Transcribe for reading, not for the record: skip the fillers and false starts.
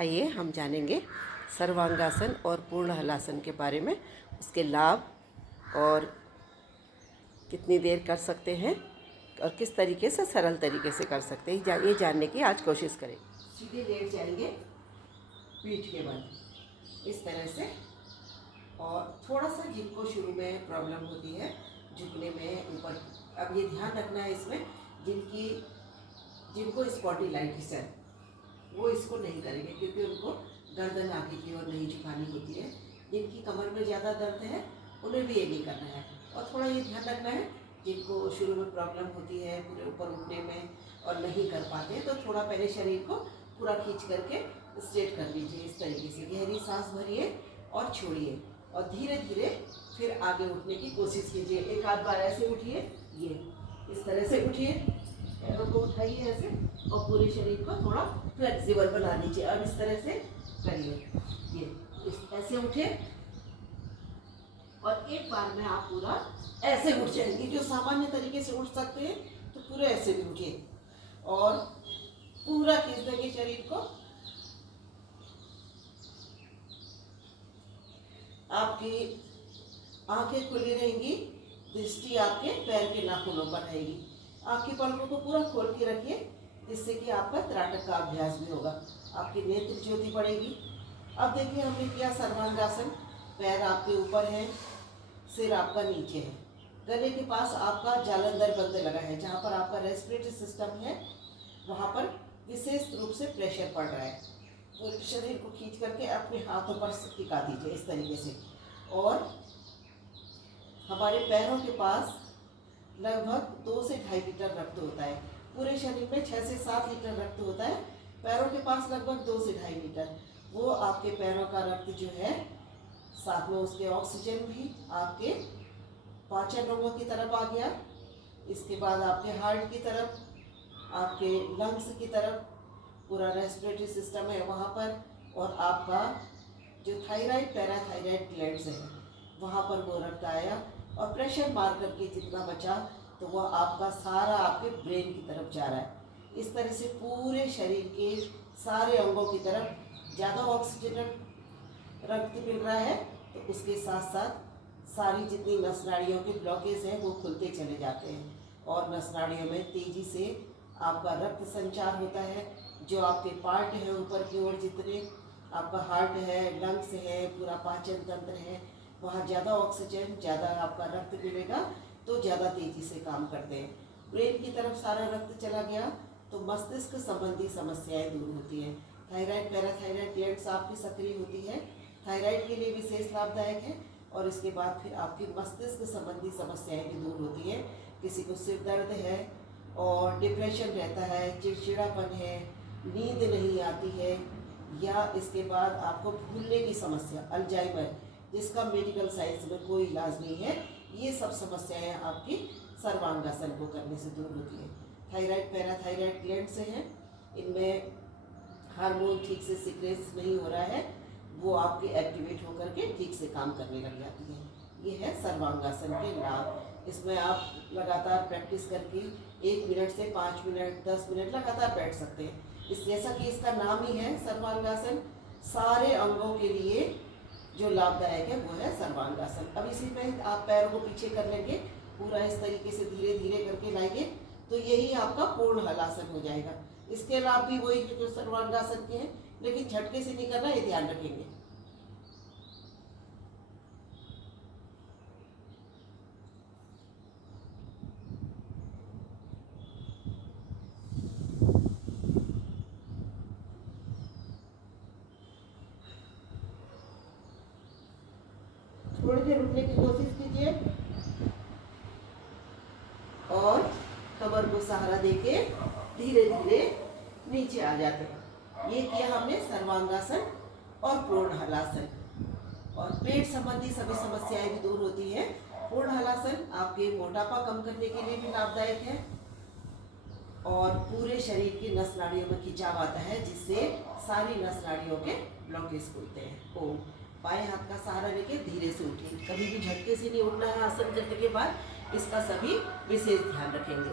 आइए हम जानेंगे सर्वांगासन और पूर्ण हलासन के बारे में, उसके लाभ और कितनी देर कर सकते हैं और किस तरीके से सरल तरीके से कर सकते हैं, ये जानने की आज कोशिश करें। सीधे लेट जाएंगे पीठ के बल इस तरह से, और थोड़ा सा जिनको शुरू में प्रॉब्लम होती है झुकने में ऊपर, अब ये ध्यान रखना है इसमें जिनको स्पॉन्डिलाइटिस है वो इसको नहीं करेंगे, क्योंकि उनको गर्दन आगे की ओर नहीं झुकानी होती है। जिनकी कमर में ज़्यादा दर्द है उन्हें भी ये नहीं करना है। और थोड़ा ये ध्यान रखना है जिनको शुरू में प्रॉब्लम होती है पूरे ऊपर उठने में और नहीं कर पाते हैं, तो थोड़ा पहले शरीर को पूरा खींच करके स्ट्रेट कर लीजिए। इस तरीके से गहरी सांस भरिए और छोड़िए, और धीरे धीरे फिर आगे उठने की कोशिश कीजिए। एक आध बार ऐसे उठिए, ये इस तरह से उठिए, पैरों को उठाइए ऐसे, और पूरे शरीर को थोड़ा फ्लेक्सिबल बना लीजिए। अब इस तरह से करिए, ये ऐसे उठे, और एक बार में आप पूरा ऐसे उठ जाएंगे। जो सामान्य तरीके से उठ सकते हैं तो पूरे ऐसे भी उठिए, और पूरा खींच देंगे शरीर को। आपकी आंखें खुली रहेंगी, दृष्टि आपके पैर के नाखूनों पर रहेगी। आपकी पलकों को पूरा खोल के रखिए, जिससे कि आपका त्राटक का अभ्यास भी होगा, आपकी नेत्र ज्योति बढ़ेगी। अब देखिए हमने किया सर्वांगासन, पैर आपके ऊपर है, सिर आपका नीचे है, गले के पास आपका जालंधर बंद लगा है। जहाँ पर आपका रेस्पिरेटरी सिस्टम है वहाँ पर विशेष रूप से प्रेशर पड़ रहा है। तो शरीर को खींच करके अपने हाथों पर टिका दीजिए इस तरीके से। और हमारे पैरों के पास लगभग 2 से 2.5 लीटर रक्त होता है। पूरे शरीर में 6 से 7 लीटर रक्त होता है, पैरों के पास लगभग 2 से 2.5 लीटर। वो आपके पैरों का रक्त जो है, साथ में उसके ऑक्सीजन भी आपके पाचन अंगों की तरफ आ गया, इसके बाद आपके हार्ट की तरफ, आपके लंग्स की तरफ, पूरा रेस्पिरेटरी सिस्टम है वहाँ पर, और आपका जो थायराइड पैराथायराइड ग्लैंड्स है वहाँ पर वो रक्त आया, और प्रेशर मार करके जितना बचा तो वह आपका सारा आपके ब्रेन की तरफ जा रहा है। इस तरह से पूरे शरीर के सारे अंगों की तरफ ज़्यादा ऑक्सीजन रक्त मिल रहा है, तो उसके साथ साथ सारी जितनी नस नाड़ियों के ब्लॉकेज हैं वो खुलते चले जाते हैं, और नस नाड़ियों में तेज़ी से आपका रक्त संचार होता है। जो आपके पार्ट हैं ऊपर की ओर, जितने आपका हार्ट है, लंग्स है, पूरा पाचन तंत्र है, वहाँ ज़्यादा ऑक्सीजन, ज़्यादा आपका रक्त मिलेगा, तो ज़्यादा तेज़ी से काम करते हैं। ब्रेन की तरफ सारा रक्त चला गया तो मस्तिष्क संबंधी समस्याएं दूर होती हैं। थायराइड पैराथायराइड ग्लैंड्स आपकी सक्रिय होती है, थायराइड के लिए विशेष लाभदायक है, और इसके बाद फिर आपकी मस्तिष्क संबंधी समस्याएं भी दूर होती हैं। किसी को सिर दर्द है और डिप्रेशन रहता है, चिड़चिड़ापन है, नींद नहीं आती है, या इसके बाद आपको भूलने की समस्या, अल्जाइमर, जिसका मेडिकल साइंस में कोई इलाज नहीं है, ये सब समस्याएं आपकी सर्वांगासन को करने से दूर होती है। थायराइड पैराथायराइड ग्लैंड से हैं, इनमें हार्मोन ठीक से सीक्रेट नहीं हो रहा है, वो आपके एक्टिवेट होकर के ठीक से काम करने लग जाती है। ये है सर्वांगासन के लाभ। इसमें आप लगातार प्रैक्टिस करके 1 मिनट से 5 मिनट 10 मिनट लगातार बैठ सकते हैं। इस जैसा कि इसका नाम ही है सर्वांगासन, सारे अंगों के लिए जो लाभदायक है वो है सर्वांगासन। अब इसी में आप पैरों को पीछे कर लेंगे, पूरा इस तरीके से धीरे धीरे करके लाएंगे, तो यही आपका पूर्ण हलासन हो जाएगा। इसके लाभ भी वही जो सर्वांगासन के हैं, लेकिन झटके से नहीं करना, ये ध्यान रखेंगे। थोड़ी देर उठने की कोशिश कीजिए, और कमर को सहारा देके धीरे धीरे नीचे आ जाते हैं। ये किया हमने सर्वांगासन और पूर्ण हलासन, और पेट संबंधी सभी समस्याएं भी दूर होती हैं। पूर्ण हलासन आपके मोटापा कम करने के लिए भी लाभदायक है, और पूरे शरीर की नस नाड़ियों में खिंचाव आता है, जिससे सारी नस नाड़ियों के ब्लॉकेज खुलते हैं। ओम। बाएं हाथ का सहारा लेके धीरे से उठिए, कभी भी झटके से नहीं उठना है आसन करने के बाद, इसका सभी विशेष ध्यान रखेंगे।